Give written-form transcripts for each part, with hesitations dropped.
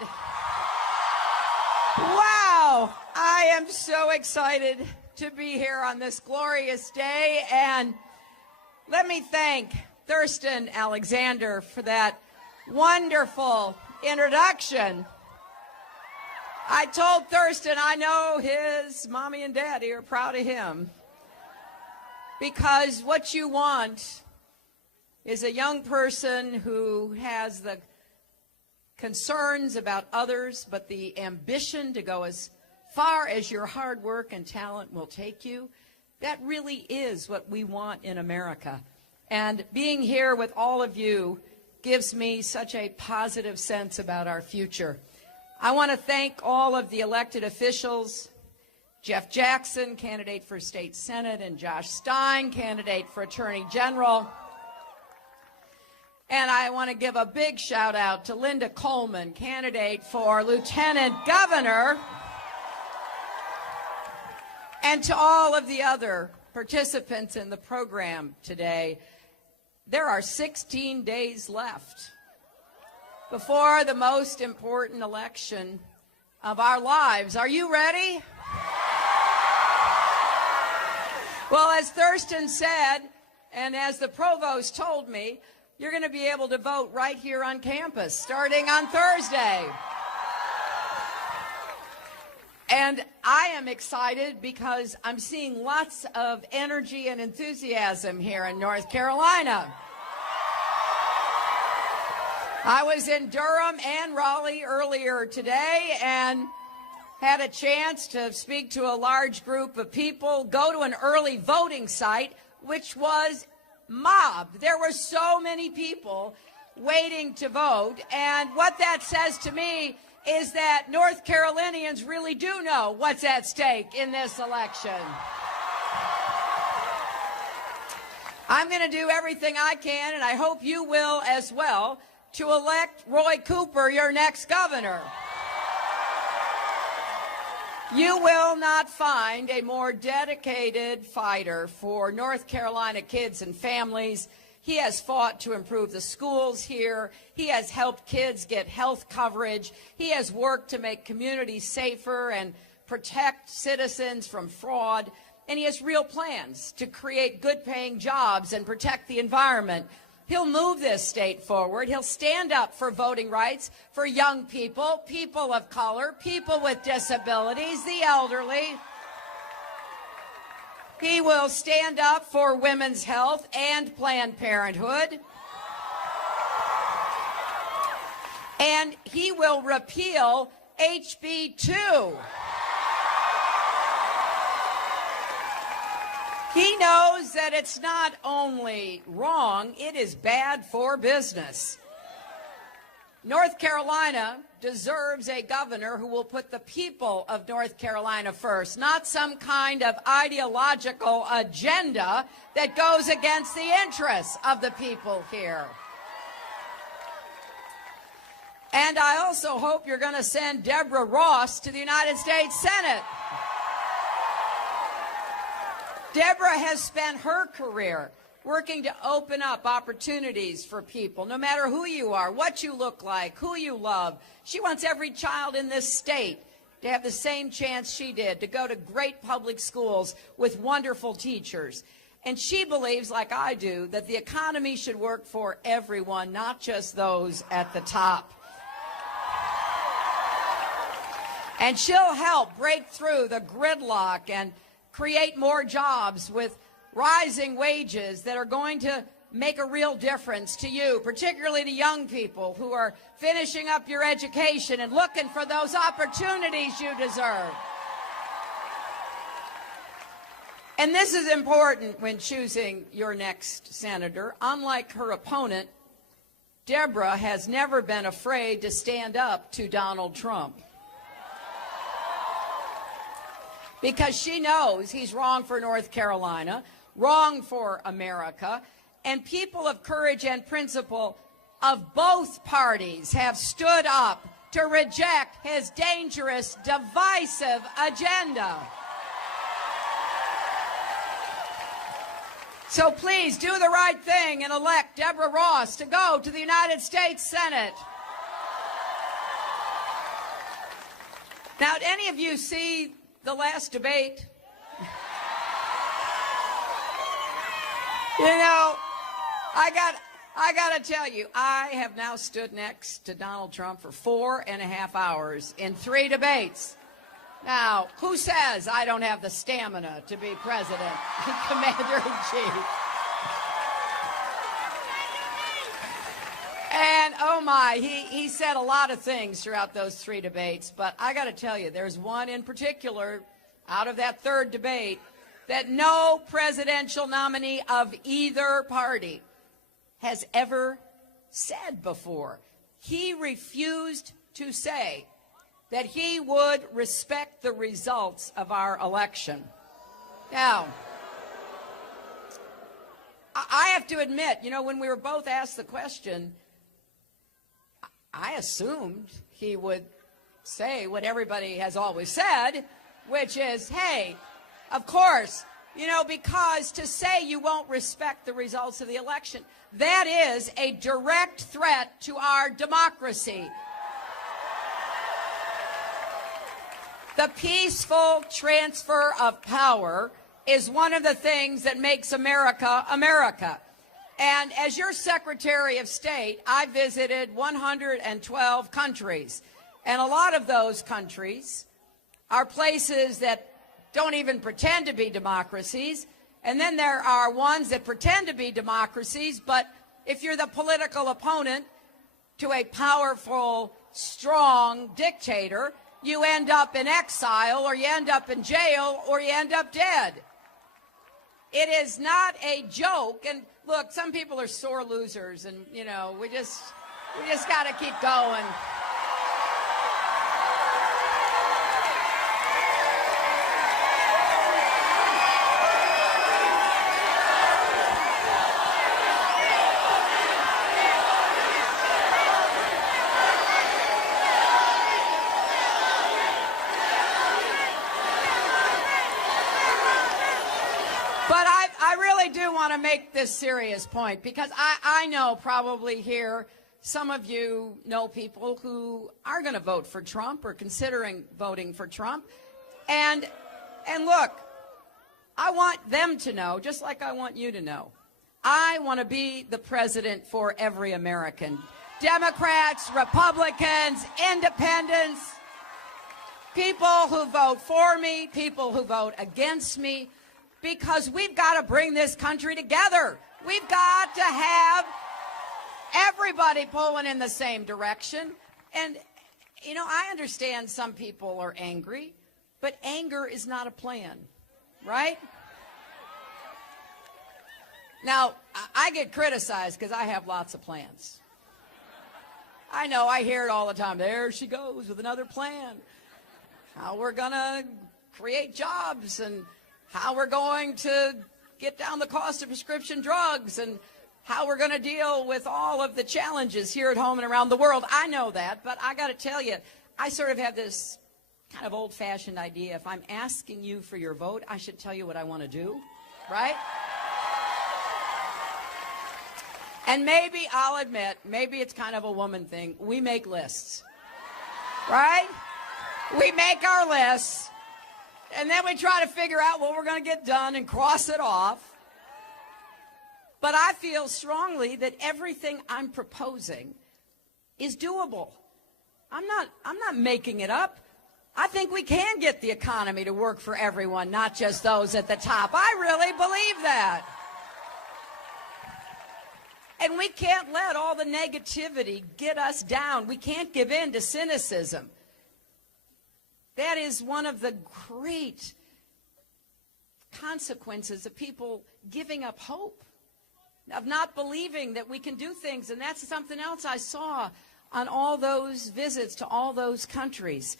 it. Wow, I am so excited to be here on this glorious day, and let me thank Thurston Alexander for that wonderful introduction. I told Thurston I know his mommy and daddy are proud of him, because what you want is a young person who has the concerns about others, but the ambition to go as far as your hard work and talent will take you. That really is what we want in America. And being here with all of you gives me such a positive sense about our future. I want to thank all of the elected officials, Jeff Jackson, candidate for State Senate, and Josh Stein, candidate for Attorney General. And I want to give a big shout out to Linda Coleman, candidate for Lieutenant Governor, and to all of the other participants in the program today. There are 16 days left before the most important election of our lives. Are you ready? Well, as Thurston said, and as the provost told me, you're going to be able to vote right here on campus starting on Thursday. And I am excited because I'm seeing lots of energy and enthusiasm here in North Carolina. I was in Durham and Raleigh earlier today and had a chance to speak to a large group of people, go to an early voting site, which was mobbed. There were so many people waiting to vote, and what that says to me is that North Carolinians really do know what's at stake in this election. I'm going to do everything I can, and I hope you will as well, to elect Roy Cooper your next governor. You will not find a more dedicated fighter for North Carolina kids and families. He has fought to improve the schools here. He has helped kids get health coverage. He has worked to make communities safer and protect citizens from fraud. And he has real plans to create good-paying jobs and protect the environment. He'll move this state forward. He'll stand up for voting rights for young people, people of color, people with disabilities, the elderly. He will stand up for women's health and Planned Parenthood. And he will repeal HB 2. He knows that it's not only wrong, it is bad for business. North Carolina deserves a governor who will put the people of North Carolina first, not some kind of ideological agenda that goes against the interests of the people here. And I also hope you're going to send Deborah Ross to the United States Senate. Deborah has spent her career working to open up opportunities for people, no matter who you are, what you look like, who you love. She wants every child in this state to have the same chance she did, to go to great public schools with wonderful teachers. And she believes, like I do, that the economy should work for everyone, not just those at the top. And she'll help break through the gridlock and create more jobs with rising wages that are going to make a real difference to you, particularly to young people who are finishing up your education and looking for those opportunities you deserve. And this is important when choosing your next senator. Unlike her opponent, Deborah has never been afraid to stand up to Donald Trump, because she knows he's wrong for North Carolina, wrong for America, and people of courage and principle of both parties have stood up to reject his dangerous, divisive agenda. So please do the right thing and elect Deborah Ross to go to the United States Senate. Now, did any of you see the last debate? You know, I got to tell you, I have now stood next to Donald Trump for 4.5 hours in 3 debates. Now, who says I don't have the stamina to be president and commander-in-chief? And, oh my, he said a lot of things throughout those 3 debates, but I got to tell you, there's one in particular out of that 3rd debate that no presidential nominee of either party has ever said before. He refused to say that he would respect the results of our election. Now, I have to admit, you know, when we were both asked the question, I assumed he would say what everybody has always said, which is, hey, of course, you know, because to say you won't respect the results of the election, that is a direct threat to our democracy. The peaceful transfer of power is one of the things that makes America, America. And as your Secretary of State, I visited 112 countries. And a lot of those countries are places that don't even pretend to be democracies. And then there are ones that pretend to be democracies, but if you're the political opponent to a powerful, strong dictator, you end up in exile, or you end up in jail, or you end up dead. It is not a joke. And look, some people are sore losers, and, you know, we just got to keep going. But I really do want to make this serious point, because I know probably here some of you know people who are going to vote for Trump or considering voting for Trump. And look, I want them to know, just like I want you to know, I want to be the president for every American. Democrats, Republicans, independents, people who vote for me, people who vote against me, because we've got to bring this country together. We've got to have everybody pulling in the same direction. And, you know, I understand some people are angry, but anger is not a plan, right? Now, I get criticized because I have lots of plans. I know, I hear it all the time. There she goes with another plan. How we're going to create jobs, and how we're going to get down the cost of prescription drugs, and how we're going to deal with all of the challenges here at home and around the world. I know that, but I got to tell you, I sort of have this kind of old-fashioned idea. If I'm asking you for your vote, I should tell you what I want to do, right? And maybe, I'll admit, maybe it's kind of a woman thing. We make lists, right? We make our lists, and then we try to figure out what we're going to get done and cross it off. But I feel strongly that everything I'm proposing is doable. I'm not making it up. I think we can get the economy to work for everyone, not just those at the top. I really believe that. And we can't let all the negativity get us down. We can't give in to cynicism. That is one of the great consequences of people giving up hope, of not believing that we can do things. And that's something else I saw on all those visits to all those countries.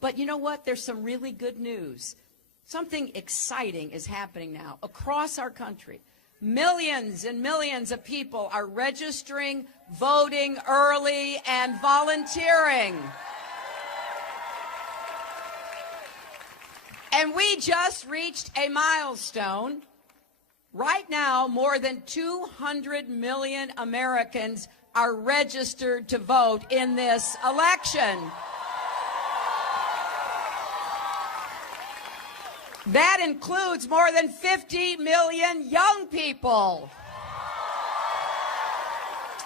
But you know what? There's some really good news. Something exciting is happening now across our country. Millions and millions of people are registering, voting early, and volunteering. And we just reached a milestone. Right now, more than 200 million Americans are registered to vote in this election. That includes more than 50 million young people.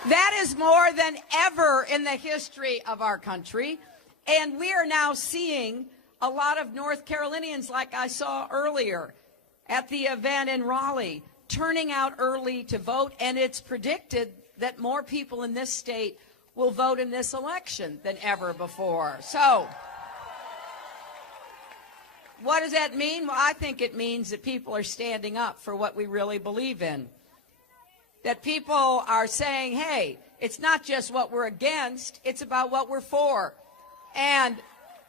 That is more than ever in the history of our country. And we are now seeing a lot of North Carolinians, like I saw earlier at the event in Raleigh, turning out early to vote. And it's predicted that more people in this state will vote in this election than ever before. So what does that mean? Well, I think it means that people are standing up for what we really believe in. That people are saying, hey, it's not just what we're against, it's about what we're for. And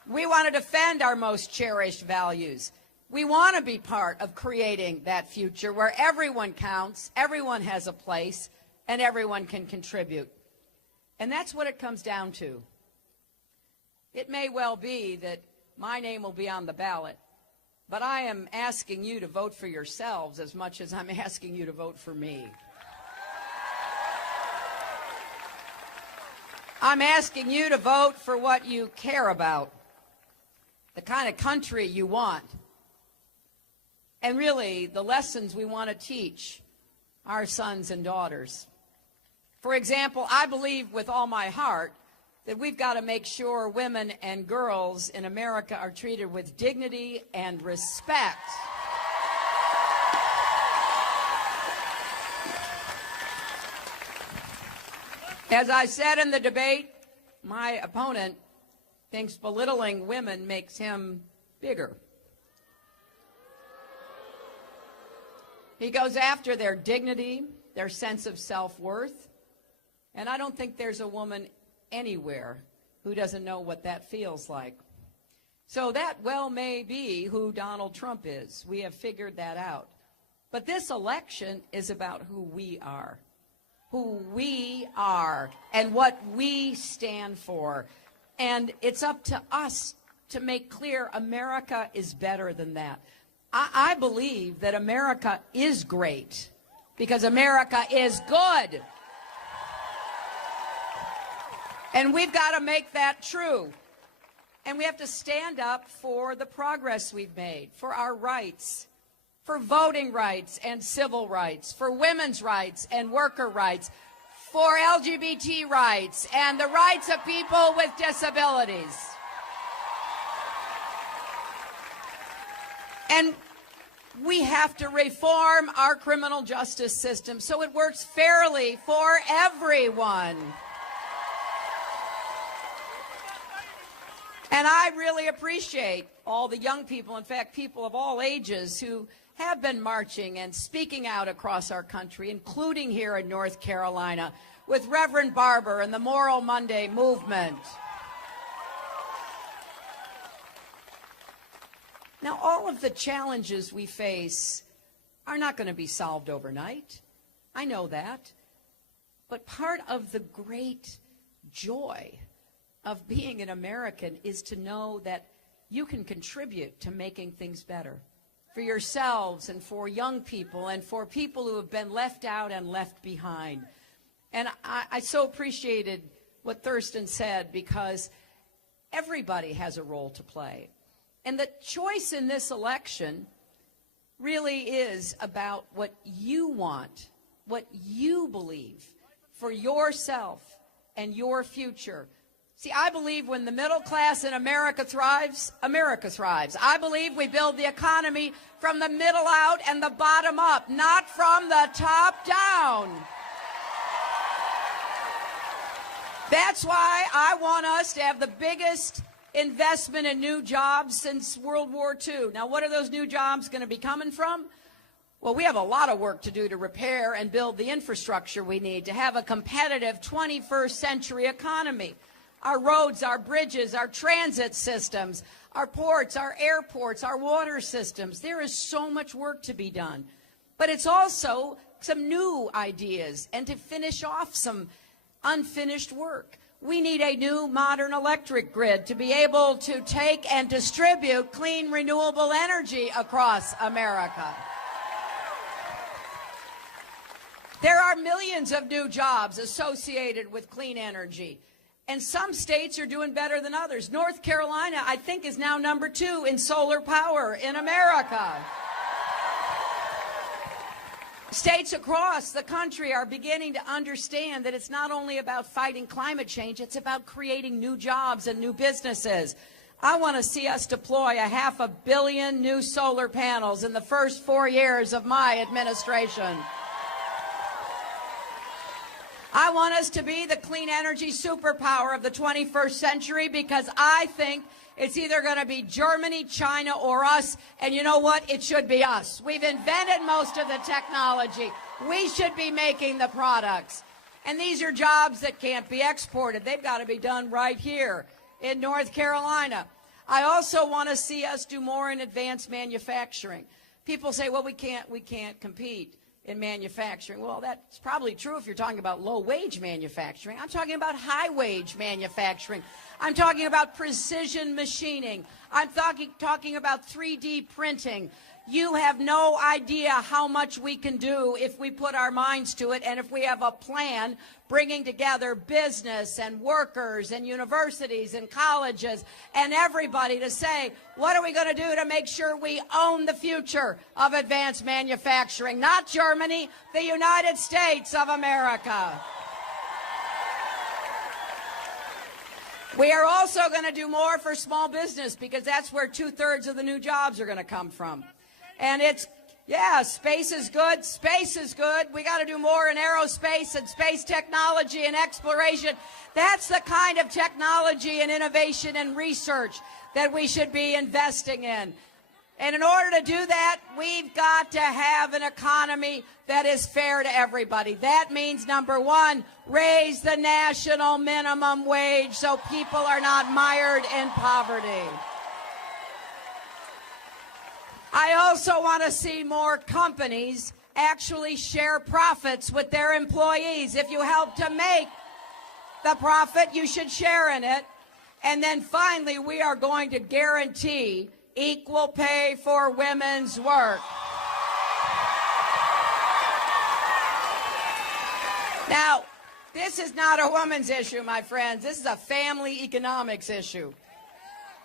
we want to defend our most cherished values. We want to be part of creating that future where everyone counts, everyone has a place, and everyone can contribute. And that's what it comes down to. It may well be that my name will be on the ballot, but I am asking you to vote for yourselves as much as I'm asking you to vote for me. I'm asking you to vote for what you care about, the kind of country you want, and really the lessons we want to teach our sons and daughters. For example, I believe with all my heart that we've got to make sure women and girls in America are treated with dignity and respect. As I said in the debate, my opponent thinks belittling women makes him bigger. He goes after their dignity, their sense of self-worth, and I don't think there's a woman anywhere who doesn't know what that feels like. So that well may be who Donald Trump is. We have figured that out. But this election is about who we are and what we stand for. And it's up to us to make clear America is better than that. I believe that America is great because America is good. And we've got to make that true. And we have to stand up for the progress we've made, for our rights, for voting rights and civil rights, for women's rights and worker rights, for LGBT rights and the rights of people with disabilities. And we have to reform our criminal justice system so it works fairly for everyone. And I really appreciate all the young people, in fact, people of all ages who have been marching and speaking out across our country, including here in North Carolina, with Reverend Barber and the Moral Monday movement. Now, all of the challenges we face are not going to be solved overnight. I know that. But part of the great joy of being an American is to know that you can contribute to making things better for yourselves and for young people and for people who have been left out and left behind. And I so appreciated what Thurston said, because everybody has a role to play. And the choice in this election really is about what you want, what you believe for yourself and your future. See, I believe when the middle class in America thrives, America thrives. I believe we build the economy from the middle out and the bottom up, not from the top down. That's why I want us to have the biggest investment in new jobs since World War II. Now, what are those new jobs going to be coming from? Well, we have a lot of work to do to repair and build the infrastructure we need to have a competitive 21st century economy. Our roads, our bridges, our transit systems, our ports, our airports, our water systems. There is so much work to be done. But it's also some new ideas and to finish off some unfinished work. We need a new modern electric grid to be able to take and distribute clean, renewable energy across America. There are millions of new jobs associated with clean energy. And some states are doing better than others. North Carolina, I think, is now #2 in solar power in America. States across the country are beginning to understand that it's not only about fighting climate change, it's about creating new jobs and new businesses. I want to see us deploy 500 million new solar panels in the first 4 years of my administration. I want us to be the clean energy superpower of the 21st century, because I think it's either going to be Germany, China, or us. And you know what? It should be us. We've invented most of the technology. We should be making the products. And these are jobs that can't be exported. They've got to be done right here in North Carolina. I also want to see us do more in advanced manufacturing. People say, well, we can't compete in manufacturing. Well, that's probably true if you're talking about low-wage manufacturing. I'm talking about high-wage manufacturing. I'm talking about precision machining. I'm talking about 3D printing. You have no idea how much we can do if we put our minds to it, and if we have a plan bringing together business and workers and universities and colleges and everybody to say, what are we going to do to make sure we own the future of advanced manufacturing? Not Germany, the United States of America. We are also going to do more for small business, because that's where 2/3 of the new jobs are going to come from. And space is good. Space is good. We got to do more in aerospace and space technology and exploration. That's the kind of technology and innovation and research that we should be investing in. And in order to do that, we've got to have an economy that is fair to everybody. That means, number one, raise the national minimum wage so people are not mired in poverty. I also want to see more companies actually share profits with their employees. If you help to make the profit, you should share in it. And then finally, we are going to guarantee equal pay for women's work. Now, this is not a woman's issue, my friends. This is a family economics issue.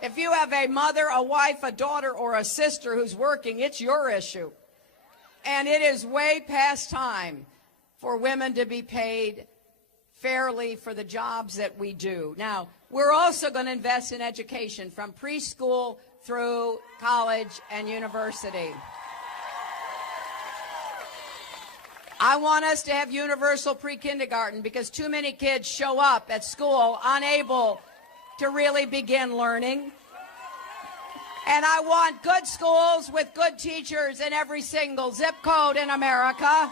If you have a mother, a wife, a daughter, or a sister who's working, it's your issue. And it is way past time for women to be paid fairly for the jobs that we do. Now, we're also going to invest in education from preschool through college and university. I want us to have universal pre-kindergarten, because too many kids show up at school unable to really begin learning. And I want good schools with good teachers in every single zip code in America.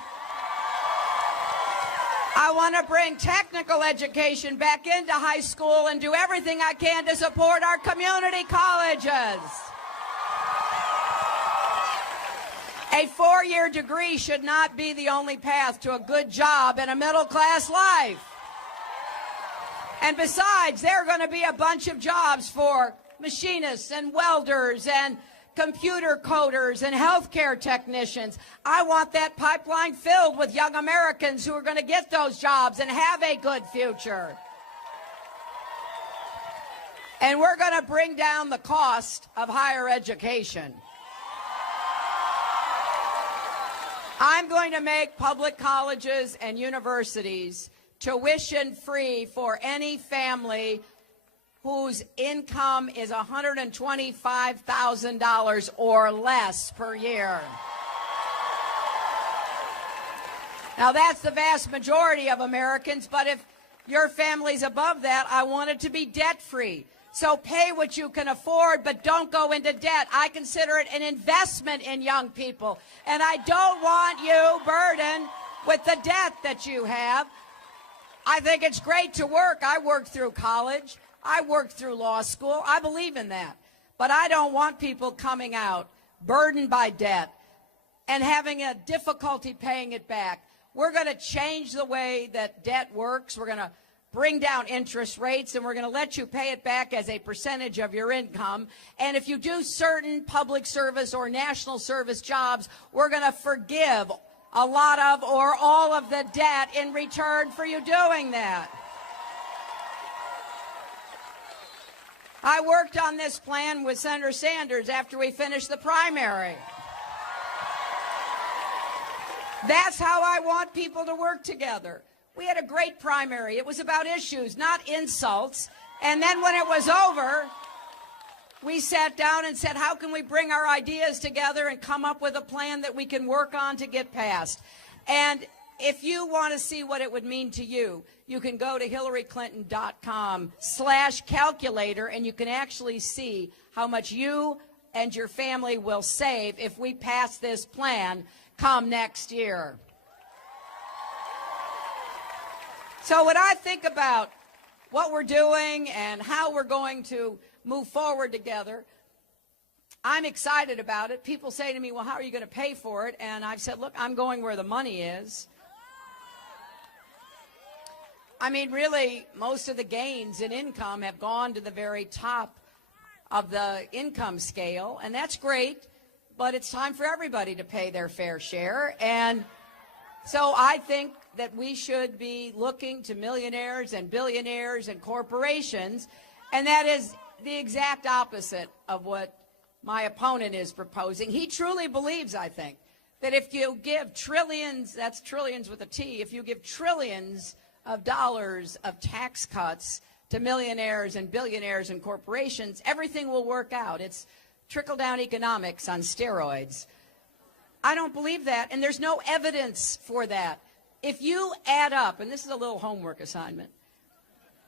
I want to bring technical education back into high school and do everything I can to support our community colleges. A 4-year degree should not be the only path to a good job and a middle-class life. And besides, there are going to be a bunch of jobs for machinists and welders and computer coders and healthcare technicians. I want that pipeline filled with young Americans who are going to get those jobs and have a good future. And we're going to bring down the cost of higher education. I'm going to make public colleges and universities tuition-free for any family whose income is $125,000 or less per year. Now, that's the vast majority of Americans, but if your family's above that, I want it to be debt-free. So pay what you can afford, but don't go into debt. I consider it an investment in young people, and I don't want you burdened with the debt that you have. I think it's great to work. I worked through college. I worked through law school. I believe in that. But I don't want people coming out burdened by debt and having a difficulty paying it back. We're going to change the way that debt works. We're going to bring down interest rates, and we're going to let you pay it back as a percentage of your income. And if you do certain public service or national service jobs, we're going to forgive a lot of or all of the debt in return for you doing that. I worked on this plan with Senator Sanders after we finished the primary. That's how I want people to work together. We had a great primary. It was about issues, not insults. And then when it was over, we sat down and said, how can we bring our ideas together and come up with a plan that we can work on to get passed? And if you want to see what it would mean to you, you can go to hillaryclinton.com/calculator, and you can actually see how much you and your family will save if we pass this plan come next year. So when I think about what we're doing and how we're going to move forward together, I'm excited about it. People say to me, well, how are you going to pay for it? And I've said, look, I'm going where the money is. I mean, really, most of the gains in income have gone to the very top of the income scale, and that's great, but it's time for everybody to pay their fair share. And so I think that we should be looking to millionaires and billionaires and corporations, and that is the exact opposite of what my opponent is proposing. He truly believes, I think, that if you give trillions, that's trillions with a T, if you give trillions of dollars of tax cuts to millionaires and billionaires and corporations, everything will work out. It's trickle-down economics on steroids. I don't believe that, and there's no evidence for that. If you add up, and this is a little homework assignment,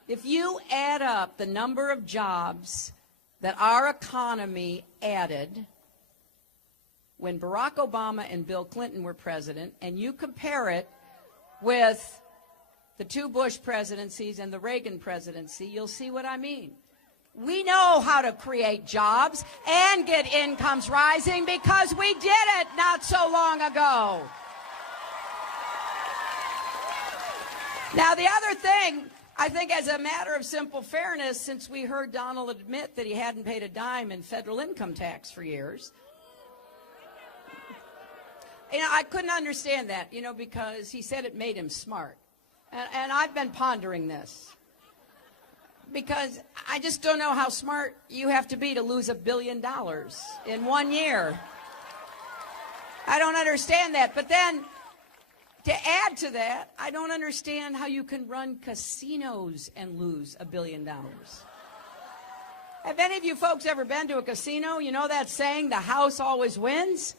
if you add up the number of jobs that our economy added when Barack Obama and Bill Clinton were president, and you compare it with the two Bush presidencies and the Reagan presidency, you'll see what I mean. We know how to create jobs and get incomes rising because we did it not so long ago. Now, the other thing, I think as a matter of simple fairness, since we heard Donald admit that he hadn't paid a dime in federal income tax for years, I couldn't understand that, because he said it made him smart. And I've been pondering this, because I just don't know how smart you have to be to lose $1 billion in 1 year. I don't understand that. But then, to add to that, I don't understand how you can run casinos and lose $1 billion. Have any of you folks ever been to a casino? You know that saying, the house always wins?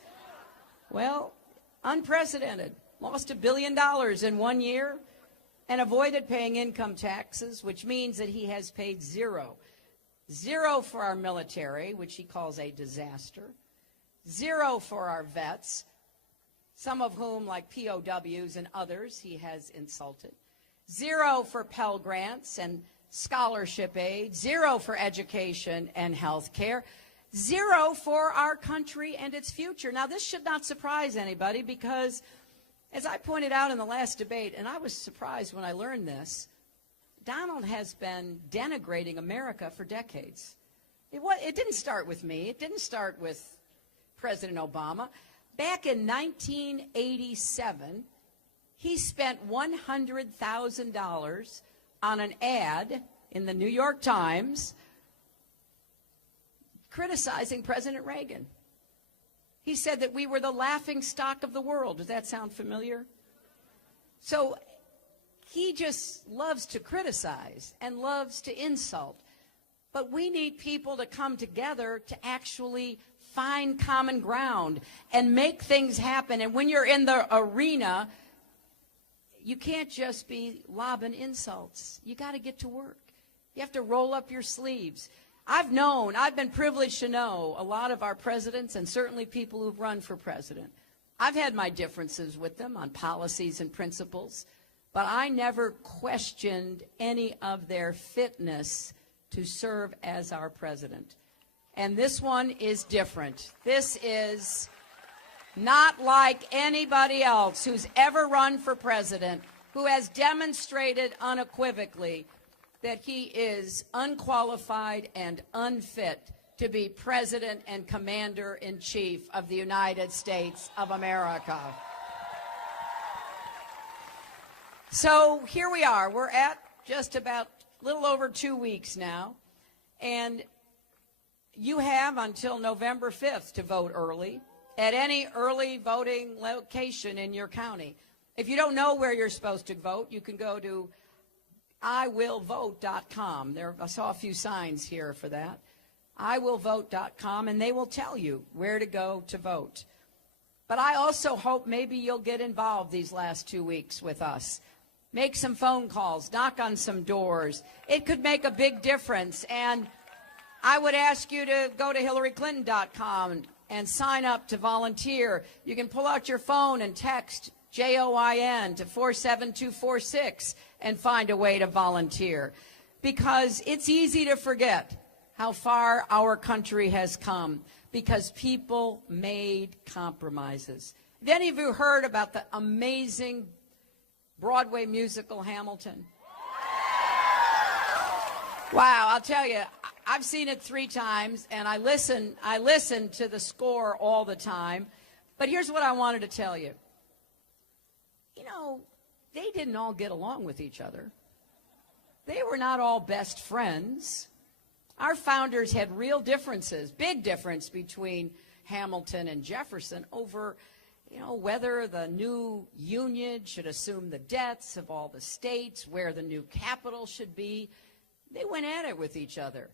Well, unprecedented. Lost $1 billion in 1 year and avoided paying income taxes, which means that he has paid zero. Zero for our military, which he calls a disaster. Zero for our vets, some of whom, like POWs and others, he has insulted. Zero for Pell Grants and scholarship aid. Zero for education and health care. Zero for our country and its future. Now, this should not surprise anybody because, as I pointed out in the last debate, and I was surprised when I learned this, Donald has been denigrating America for decades. It didn't start with me. It didn't start with President Obama. Back in 1987, he spent $100,000 on an ad in the New York Times criticizing President Reagan. He said that we were the laughing stock of the world. Does that sound familiar? So he just loves to criticize and loves to insult. But we need people to come together to actually find common ground and make things happen. And when you're in the arena, you can't just be lobbing insults. You got to get to work. You have to roll up your sleeves. I've been privileged to know a lot of our presidents and certainly people who've run for president. I've had my differences with them on policies and principles, but I never questioned any of their fitness to serve as our president. And this one is different. This is not like anybody else who's ever run for president, who has demonstrated unequivocally that he is unqualified and unfit to be President and Commander-in-Chief of the United States of America. So here we are. We're at just about a little over 2 weeks now. And you have until November 5th to vote early at any early voting location in your county. If you don't know where you're supposed to vote, you can go to iwillvote.com. I saw a few signs here for that. iwillvote.com, and they will tell you where to go to vote. But I also hope maybe you'll get involved these last 2 weeks with us. Make some phone calls, knock on some doors. It could make a big difference. And I would ask you to go to HillaryClinton.com and sign up to volunteer. You can pull out your phone and text JOIN to 47246 and find a way to volunteer. Because it's easy to forget how far our country has come because people made compromises. Have any of you heard about the amazing Broadway musical Hamilton? Wow, I'll tell you, I've seen it 3 times, and I listen to the score all the time. But here's what I wanted to tell you. You know, they didn't all get along with each other. They were not all best friends. Our founders had real differences, big difference between Hamilton and Jefferson over, you know, whether the new union should assume the debts of all the states, where the new capital should be. They went at it with each other.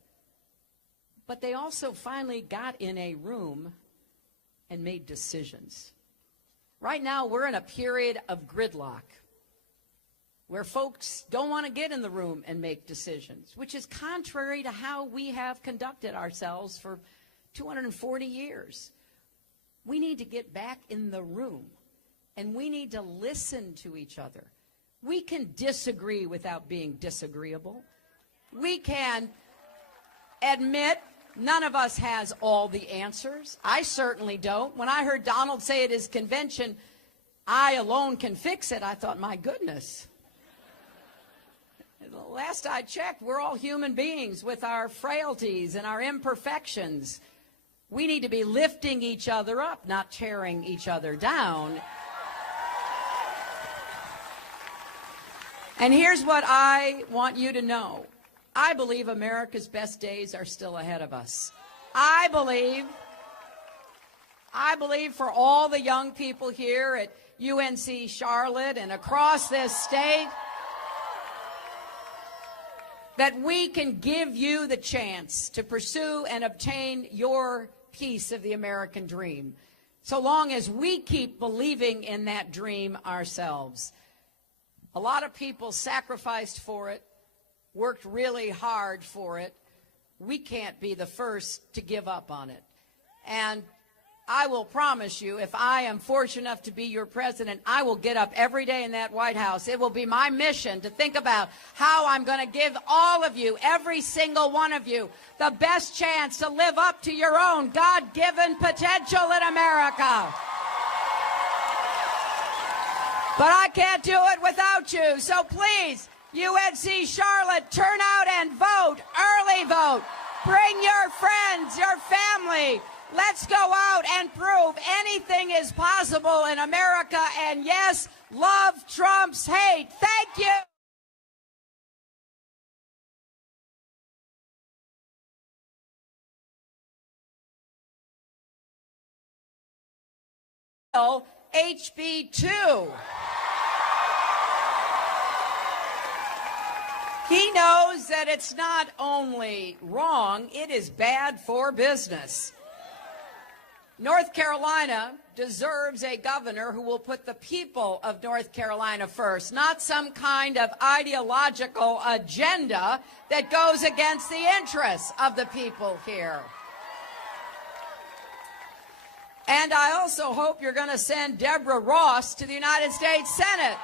But they also finally got in a room and made decisions. Right now, we're in a period of gridlock where folks don't want to get in the room and make decisions, which is contrary to how we have conducted ourselves for 240 years. We need to get back in the room, and we need to listen to each other. We can disagree without being disagreeable. We can admit none of us has all the answers. I certainly don't. When I heard Donald say at his convention, I alone can fix it, I thought, my goodness. Last I checked, we're all human beings with our frailties and our imperfections. We need to be lifting each other up, not tearing each other down. And here's what I want you to know. I believe America's best days are still ahead of us. I believe for all the young people here at UNC Charlotte and across this state, that we can give you the chance to pursue and obtain your piece of the American dream, so long as we keep believing in that dream ourselves. A lot of people sacrificed for it, worked really hard for it. We can't be the first to give up on it. And I will promise you, if I am fortunate enough to be your president, I will get up every day in that White House. It will be my mission to think about how I'm going to give all of you, every single one of you, the best chance to live up to your own God-given potential in America. But I can't do it without you. So please, UNC Charlotte, turn out and vote, early vote. Bring your friends, your family. Let's go out and prove anything is possible in America. And yes, love trumps hate. Thank you. HB2. He knows that it's not only wrong, it is bad for business. North Carolina deserves a governor who will put the people of North Carolina first, not some kind of ideological agenda that goes against the interests of the people here. And I also hope you're going to send Deborah Ross to the United States Senate.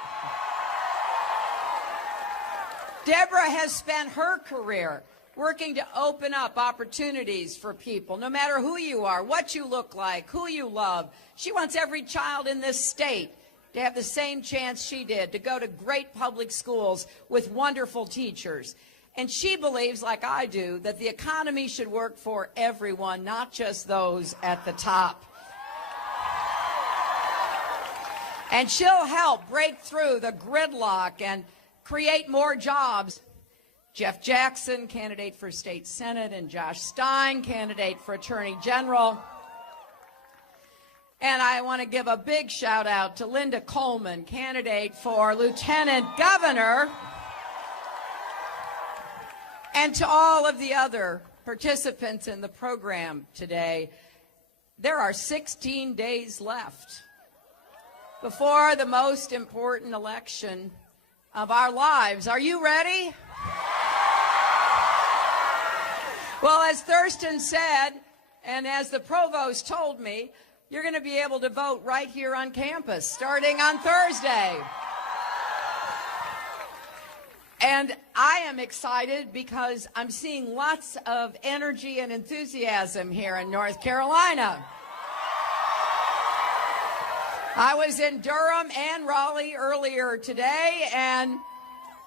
Deborah has spent her career working to open up opportunities for people, no matter who you are, what you look like, who you love. She wants every child in this state to have the same chance she did, to go to great public schools with wonderful teachers. And she believes, like I do, that the economy should work for everyone, not just those at the top. And she'll help break through the gridlock and create more jobs. Jeff Jackson, candidate for state senate, and Josh Stein, candidate for attorney general. And I want to give a big shout out to Linda Coleman, candidate for lieutenant governor, and to all of the other participants in the program today. There are 16 days left before the most important election of our lives. Are you ready? Well, as Thurston said, and as the provost told me, you're going to be able to vote right here on campus starting on Thursday. And I am excited because I'm seeing lots of energy and enthusiasm here in North Carolina. I was in Durham and Raleigh earlier today and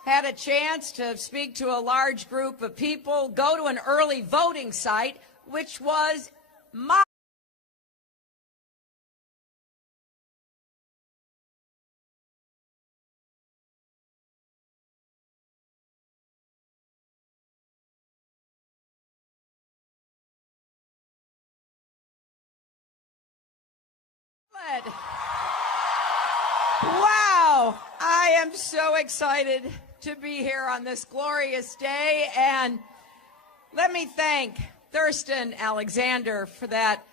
had a chance to speak to a large group of people, go to an early voting site, which was my Wow, I am so excited to be here on this glorious day, and let me thank Thurston Alexander for that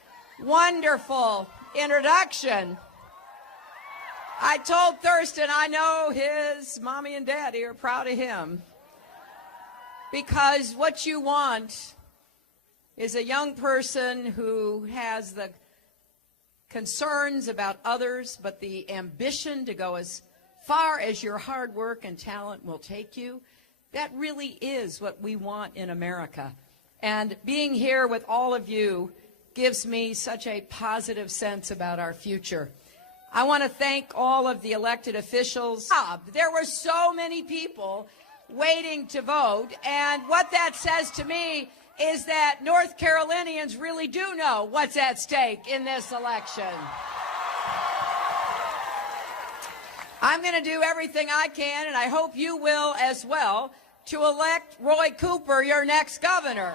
wonderful introduction. I told Thurston I know his mommy and daddy are proud of him, because what you want is a young person who has the concerns about others, but the ambition to go as far as your hard work and talent will take you. That really is what we want in America. And being here with all of you gives me such a positive sense about our future. I want to thank all of the elected officials. There were so many people waiting to vote, and what that says to me is that North Carolinians really do know what's at stake in this election. I'm going to do everything I can, and I hope you will as well, to elect Roy Cooper your next governor.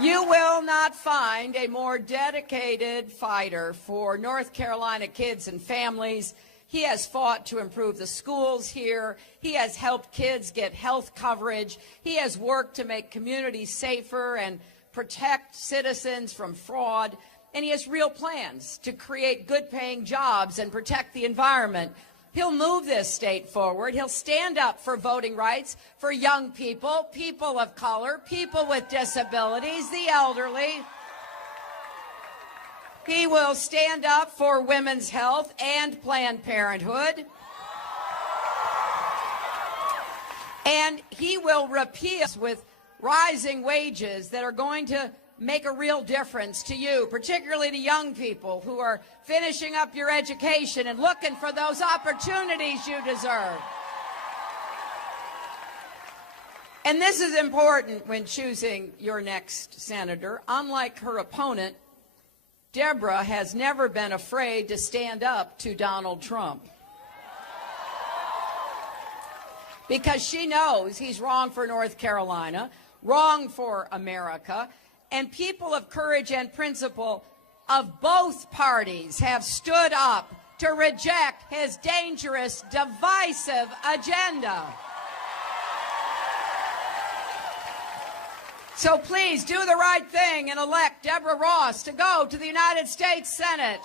You will not find a more dedicated fighter for North Carolina kids and families. He has fought to improve the schools here. He has helped kids get health coverage. He has worked to make communities safer and protect citizens from fraud. And he has real plans to create good-paying jobs and protect the environment. He'll move this state forward. He'll stand up for voting rights for young people, people of color, people with disabilities, the elderly. He will stand up for women's health and Planned Parenthood. And he will repeal with rising wages that are going to make a real difference to you, particularly to young people who are finishing up your education and looking for those opportunities you deserve. And this is important when choosing your next senator. Unlike her opponent, Deborah has never been afraid to stand up to Donald Trump, because she knows he's wrong for North Carolina, wrong for America, and people of courage and principle of both parties have stood up to reject his dangerous, divisive agenda. So please do the right thing and elect Deborah Ross to go to the United States Senate.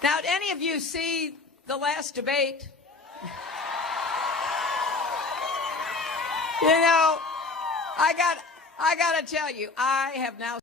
Now, did any of you see the last debate? You know, I got to tell you, I have now